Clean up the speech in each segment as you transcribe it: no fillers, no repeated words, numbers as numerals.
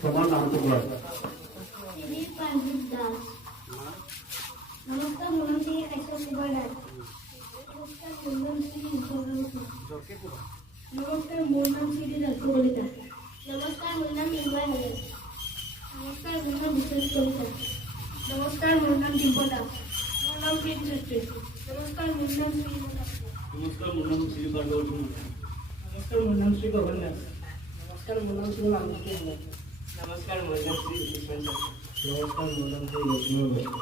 তোমাৰ নামটো কোৱা। নমস্কাৰ মোৰ নাম শ্ৰী কাশ্যপ কুমাৰ দাস। নমস্কাৰ মোৰ নাম শ্ৰী নমস্কাৰ মোৰ নাম শ্ৰী ৰাজু কলিতা। নমস্কাৰ মোৰ নাম নিৰ্ময় হাজৰিকা। নমস্কাৰ মোৰ নাম বিশ্বজিৎ কলিতা। নমস্কাৰ মোৰ নাম ডিম্পল দাস। মোৰ নাম প্ৰীতি চৌধুৰী। নমস্কাৰ মোৰ নাম শ্ৰী নমস্কাৰ মোৰ নাম শ্ৰী ভাৰ্গৱ। নমস্কাৰ মোৰ নাম শ্ৰী গগন দাস। নমস্কাৰ মোৰ নাম শ্ৰী মানুষ। নমস্কাৰ মোৰ নাম শ্ৰী কৃষ্ণ। নমস্কাৰ মোৰ নাম শ্ৰী লক্ষ্মণ বৈশ্য।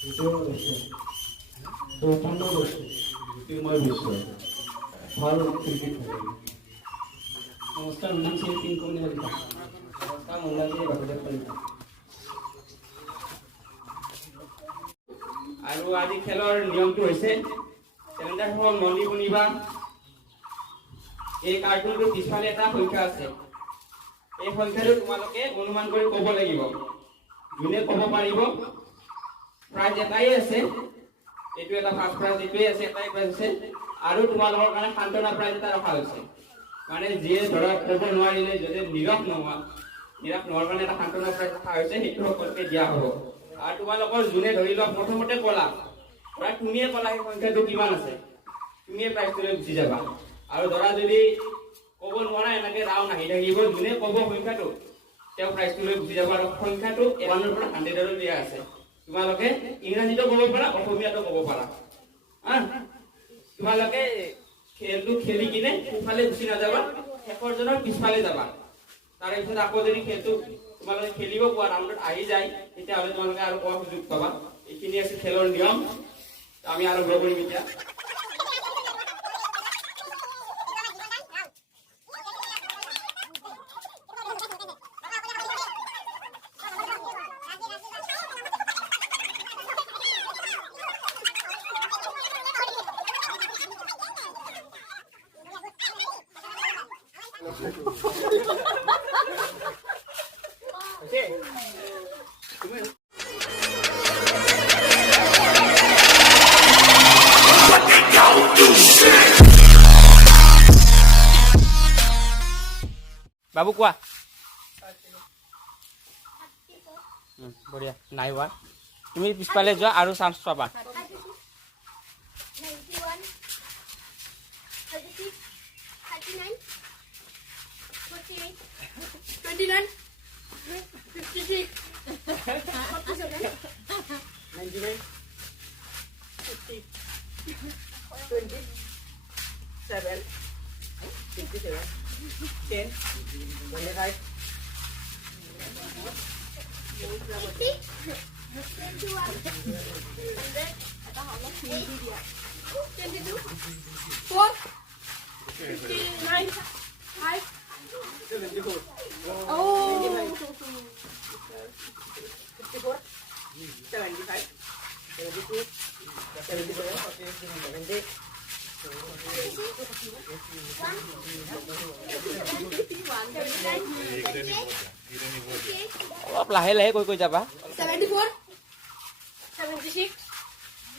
দ্বিতীয় বৈশ্য। প্ৰথম বৈশ্য। জ্যোতিৰ্ময় বৈশ্য। ভাল ক্ৰিকেট খেলে। নমস্কাৰ মোৰ নাম শ্ৰী পিংকুমণি হাজৰিকা। নমস্কাৰ মোৰ নাম শ্ৰী বাসুদেৱ কলিতা। আৰু আজি খেলৰ নিয়মটো হৈছে কেলেণ্ডাৰখন মন্দিৰ শুনিবা। এই কাৰ্টুনটোৰ পিছফালে এটা সংখ্যা আছে। এই সংখ্যাটো তোমালোকে অনুমান কৰি ক'ব লাগিব। যোনে ক'ব পাৰিব প্ৰাইজ এটাই আছে। এইটো এটা ফাৰ্ষ্ট প্ৰাইজ, এইটোৱে আছে, এটাই প্ৰাইজ আছে। আৰু তোমালোকৰ কাৰণে সান্তনা প্ৰাইজ এটা ৰখা হৈছে। মানে যিয়ে ধৰা ক'ব নোৱাৰিলে, যদি নিৰস নোহোৱাৰ কাৰণে এটা সান্তনা প্ৰাইজ ৰখা হৈছে, সেইটো সকলোকে দিয়া হ'ব। আৰু তোমালোকৰ যোনে ধৰি লোৱা প্ৰথমতে ক'লা, প্ৰায় তুমিয়ে ক'লা সেই সংখ্যাটো কিমান আছে, তুমিয়ে প্ৰাইজটো লৈ গুচি যাবা। আৰু ধৰা যদি ক'ব নোৱাৰা, এনেকে ৰাউণ্ড আহি থাকিব, যোনে ক'ব সংখ্যাটো তেওঁ প্ৰাইজটো লৈ গুচি যাব। আৰু সংখ্যাটো 1ৰ পৰা 100 দিয়া আছে। তোমালোকে ইংৰাজীতো ক'ব পাৰা, অসমীয়াতো ক'ব পাৰা। তোমালোকে খেলটো খেলি কিনে সোঁফালে গুচি নাযাবা, শেষৰজনৰ পিছফালে যাবা। তাৰে পিছত আকৌ যদি খেলটো তোমালোকে খেলিব পোৱা, ৰাউণ্ডত আহি যায়, তেতিয়াহ'লে তোমালোকে আৰু কোৱা সুযোগ পাবা। এইখিনি আছে খেলৰ নিয়ম। আমি আৰম্ভ কৰিম এতিয়া। বাবু কোৱা। বঢ়িয়া, নাই হোৱা। তুমি পিছফালে যোৱা আৰু চান্স পাবা। 91, 36, 39, 48, 29, 56, 47, 99, 50, 27, 57, 10, 25, 80, 21, 100, 22, 4, 59, 5. 74, Oh. 54, 75, 72, 77, 78, অলপ লাহে লাহে কৈ যাবা। 74, 76,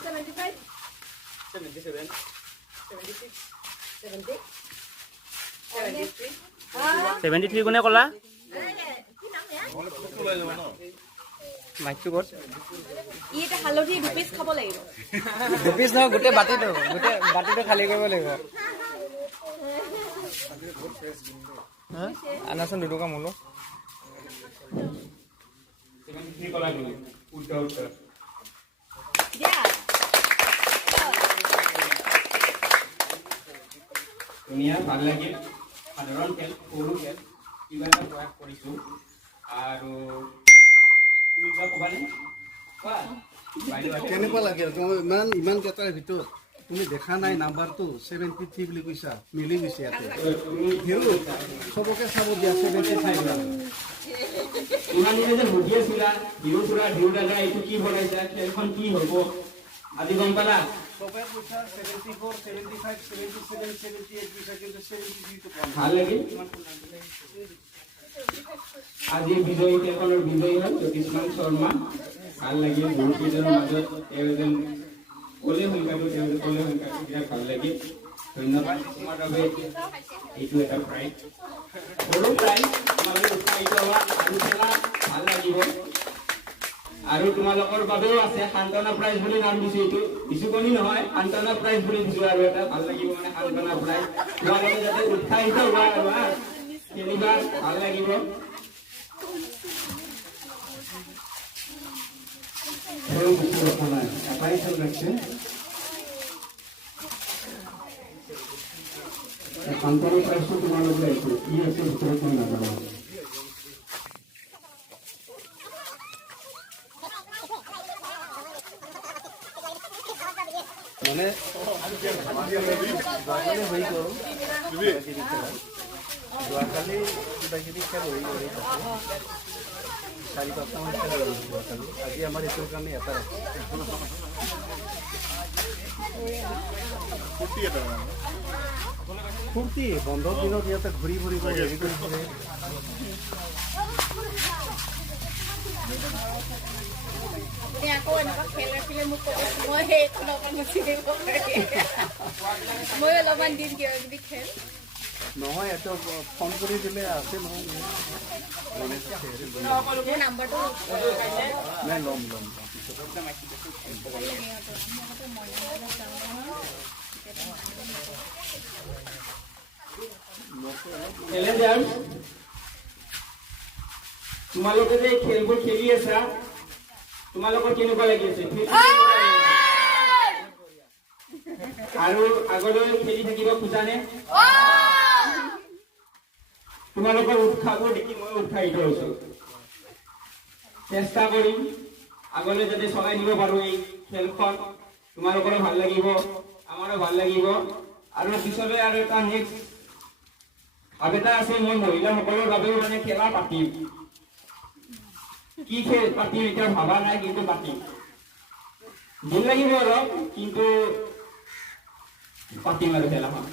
75, 77, 76, 70, 73, 73 কোনে ক'লা? মাইকটো ক'ত? ই এটা হালধি দুপিচ খাব লাগিব। দুপিচ নহয়, গোটেই বাতিটো খালী কৰিব লাগিব। আনাচোন দুটকা মোলো। ধুনীয়া, ভাল লাগিল। সাধাৰণ খেল, সৰু খেল, কিবা এটা প্ৰয়াস কৰিছোঁ। আৰু তুমি কিবা ক'বানে? কোৱা। কেনেকুৱা লাগিল? ইমান কেইটাৰ ভিতৰত তুমি দেখা নাই নাম্বাৰটো 73 বুলি কৈছা, মিলি গৈছে ইয়াতে। হিৰো চবকে চাব দিয়া 75 ইমান দিনে যে ভুগি আছিলা, বিহু চূড়া ঢিউ দাদা, এইটো কি বনাইছা, খেলখন কি হ'ব, আজি গম পালা? চবে কৈছা 74, 75, 77, 78 কৈছা, কিন্তু 73 টো পোৱা নাই। ভাল লাগিল। আজি বিজয়ী খেলখনৰ বিজয়ী হ'ল জ্যোতিষ্মান শৰ্মা। ভাল লাগিল। বহুকেইজনৰ মাজত তেওঁ এজন ক'লে সংখ্যাটো বিৰাট ভাল লাগিল। ধন্যবাদ তোমাৰ বাবে। এইটো এটা প্ৰাইজ, সৰু প্ৰাইজ, তোমালোকে উৎসাহিত হোৱা। আৰু তোমালোকৰ বাবেও আছে সান্তনা প্ৰাইজ বুলি নাম দিছো। এইটো বিচুকনি নহয়, সান্তনা প্ৰাইজ বুলি দিছো। আৰু এটা ভাল লাগিব মানে সান্তনা প্ৰাইজ, তোমালোকে যাতে উৎসাহিত হোৱা আৰু খেলিবা, ভাল লাগিব। খেল বেছি ৰখা নাই, এটাই খেল ৰাখছে। সান্তনা প্ৰাইজটো তোমালোকে আহিছে, কি আছে ভিতৰত মই নাজানো। মানে যোৱাকালি হৈ গ'ল যোৱাকালি কিবাকিবি খেল হৈ গ'ল 4-5টামান খেল হৈ গ'ল যোৱাকালি। আজি আমাৰ এইটোৰ কাৰণে এটা ফূৰ্তি বন্ধৰ দিনত ইয়াতে ঘূৰি ফুৰিব হেৰি কৰি ফুৰে। আকৌ এনেকুৱা খেল ৰাখিলে মোক ক'ব, মই সেইটো অলপমান মুচি দিব পাৰি। মই অলপমান দিম কিবা কিবি খেল। নহয় এইটো ফোন কৰি দিলে আছে নহয়। মোৰ নাম্বাৰটো নাই ল'ম চ্যালেঞ্জাৰ্ছ, তোমালোকে যে খেলবোৰ খেলি আছা, তোমালোকৰ কেনেকুৱা লাগি আছে? আৰু আগলৈ খেলি থাকিব খোজানে? তোমালোকৰ উৎসাহবোৰ দেখি মই উৎসাহিত হৈছো। চেষ্টা কৰিম আগলৈ যাতে চলাই নিব পাৰো এই খেলখন। তোমালোকৰো ভাল লাগিব, আমাৰো ভাল লাগিব। আৰু পিছলৈ আৰু এটা নেক্সট ভাব এটা আছে, মই মহিলাসকলৰ বাবেও মানে খেলা পাতিম। কি খেল পাতিম এতিয়া ভাবা নাই, কিন্তু পাতিম। দিন লাগিব অলপ, কিন্তু পাতিম আৰু খেলাখন।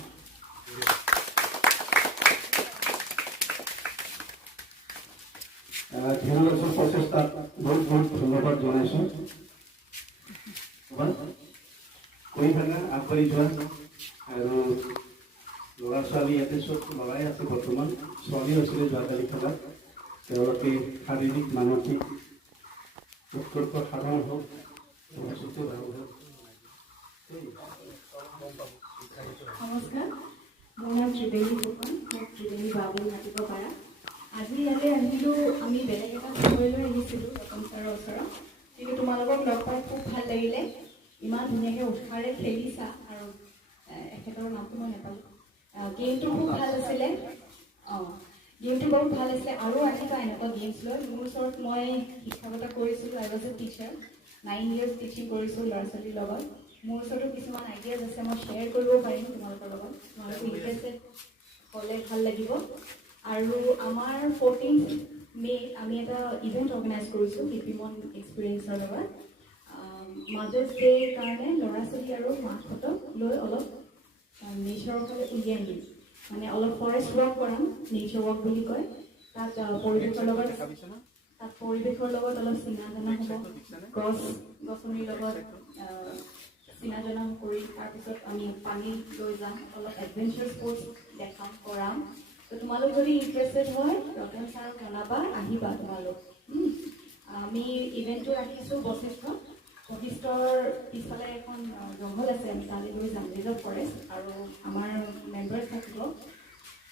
খেলুৱৈৰ প্ৰচেষ্টাত বহুত বহুত ধন্যবাদ জনাইছোঁ। কৰি থাকা, আগবাঢ়ি যোৱা। আৰু ল'ৰা ছোৱালী ইয়াতে চব ল'ৰাই আছে বৰ্তমান, ছোৱালী আছিলে যোৱাকালি খেলাত। তেওঁলোকে শাৰীৰিক মানসিক উৎকৰ্ষ সাধন হওক, ভৱিষ্যতে ভাল হওক। নমস্কাৰ, মোৰ নাম ত্ৰিবেণী ফুকন, মোক ত্ৰিবেণী বা বুলি মাতিব পাৰা। আজি ইয়াতে আহিলোঁ, আমি বেলেগ এটা বিষয়লৈ আহিছিলোঁ ৰতন ছাৰৰ ওচৰত, কিন্তু তোমালোকক লগ পাই খুব ভাল লাগিলে। ইমান ধুনীয়াকৈ উৎসাহেৰে খেলিছা, আৰু এখেতৰ নামটো মই নাপালোঁ। গেমটো খুব ভাল আছিলে। গেমটো বহুত ভাল আছিলে। আৰু আহিবা এনেকুৱা গেমছ লৈ। মোৰ ওচৰত মই শিক্ষকতা কৰিছিলোঁ, I was a teacher, 9 years teaching কৰিছোঁ ল'ৰা ছোৱালীৰ লগত। মোৰ ওচৰতো কিছুমান আইডিয়াজ আছে, মই শ্বেয়াৰ কৰিব পাৰিম তোমালোকৰ লগত। তোমালোকে ইণ্টাৰেষ্টেড হ'লে ভাল লাগিব। আৰু আমাৰ 14th মে'ত আমি এটা ইভেণ্ট অৰ্গেনাইজ কৰিছোঁ হিপিমন এক্সপিৰিয়েঞ্চৰ লগত। মাদাৰ্ছ ডে'ৰ কাৰণে ল'ৰা ছোৱালী আৰু মাকহঁতক লৈ অলপ নেচাৰৰ ফালে উলিয়াই দিম, মানে অলপ ফৰেষ্ট ৱাক কৰাম, নেচাৰ ৱাক বুলি কয়। তাত পৰিৱেশৰ লগত অলপ চিনা জনা হ'ব, গছনিৰ লগত চিনা জনা কৰি তাৰপিছত আমি পানীত লৈ যাম, অলপ এডভেঞ্চাৰ স্পৰ্টছ দেখাম, কৰাম। তো তোমালোক যদি ইণ্টাৰেষ্টেড হয় ৰতন ছাৰক জনাবা, আহিবা তোমালোক। আমি ইভেণ্টটো ৰাখিছোঁ বশিষ্ঠৰ পিছফালে এখন জংঘল আছে, আমি তালৈ লৈ যাম, ৰিজাৰ্ভ ফৰেষ্ট, আৰু আমাৰ মেম্বাৰ্ছ থাকিব।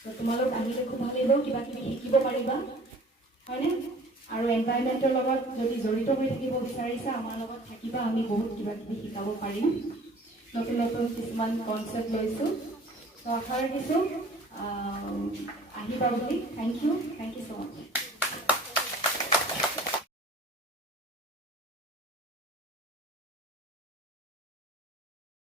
তো তোমালোক আহিলে খুব ভাল লাগিব, কিবা কিবি শিকিব পাৰিবা, হয়নে? আৰু এনভাইৰনমেণ্টৰ লগত যদি জড়িত হৈ থাকিব বিচাৰিছা, আমাৰ লগত থাকিবা, আমি বহুত কিবা কিবি শিকাব পাৰিম। নতুন নতুন কিছুমান কনচেপ্ট লৈছোঁ। তো আশা ৰাখিছোঁ আহিবা বুলি। Thank you so' much.